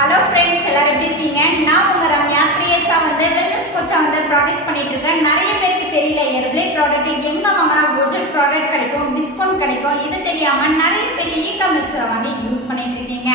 Hello friends, எல்லாரும் எப்படி இருக்கீங்க? நான் உங்க ரம்யா. 3 இயர்ஸா வெல்னஸ் கோச்சா ப்ராக்டிஸ் பண்ணிட்டு இருக்கேன். நிறைய பேருக்கு தெரியல எர்ப்ளே ப்ராடக்ட் எங்க வாங்கினா பட்ஜெட் ப்ராடக்ட் கிடைக்கும், டிஸ்கவுண்ட் கிடைக்கும், இது தெரியாம நிறைய பேர் இ-காமர்ஸ்ல வாங்கி யூஸ் பண்ணிட்டு இருக்கீங்க.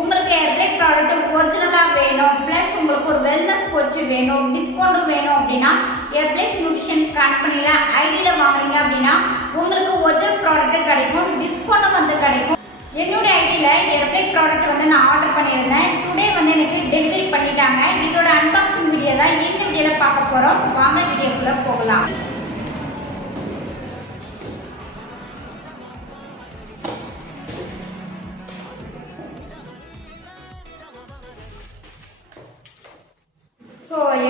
உங்களுக்கு எர்ப்ளே ப்ராடக்ட் ஒரிஜினலா வேணும், பிளஸ் உங்களுக்கு ஒரு வெல்னஸ் கோச் வேணும், டிஸ்கவுண்ட் வேணும் அப்படின்னா எர்ப்ளே நியூட்ரிஷன் கம்பெனில ஐடியில வாங்குறீங்க அப்படின்னா உங்களுக்கு ஒரிஜினல் ப்ராடக்ட் கிடைக்கும், டிஸ்கவுண்ட் கிடைக்கும். என்னோட ஐடியில எர்ப்ளே ப்ராடக்ட் நான் ஆர்டர் பண்ணியிருந்தேன். டுடே எனக்கு டெலிவரி பண்ணிட்டாங்க. இதோட அன்பாக்சிங் வீடியோ தான் இந்த வீடியோல பார்க்க போறோம். வாங்க வீடியோக்குள்ள போகலாம்.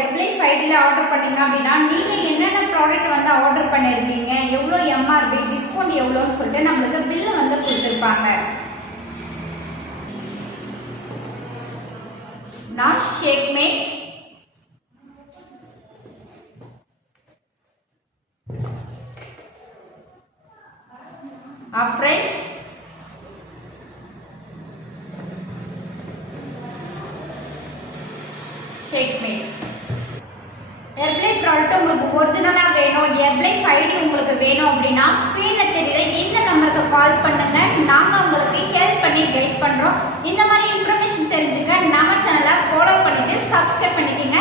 எர்ப்ளே ஐடியில ஆர்டர் பண்ணீங்க அப்படின்னா நீங்க என்னென்ன ப்ராடக்ட் ஆர்டர் பண்ணிருக்கீங்க, எவ்வளோ எம்ஆர்பி, டிஸ்கவுண்ட் எவ்வளோன்னு சொல்லிட்டு நம்மளுக்கு பில்லு கொடுத்துருப்பாங்க. நான் ஷேக்மேட், அஃப்ரெஷ், ஷேக்மேட். எர்ப்ளே ப்ராடக்ட் உங்களுக்கு ஒரிஜினலா வேணும், எர்ப்ளே ஐடி உங்களுக்கு வேணும் அப்படின்னா ஸ்கிரீன்ல தெரியுற இந்த நம்பருக்கு கால் பண்ணுங்க. நாங்க உங்களுக்கு ஹெல்ப் பண்ணி கைட் பண்றோம். இந்த மாதிரி இன்ஃபர்மேஷன் தெரிஞ்சுக்க நம்ம சேனலை ஃபாலோ பண்ணிட்டு சப்ஸ்கிரைப் பண்ணிக்கங்க.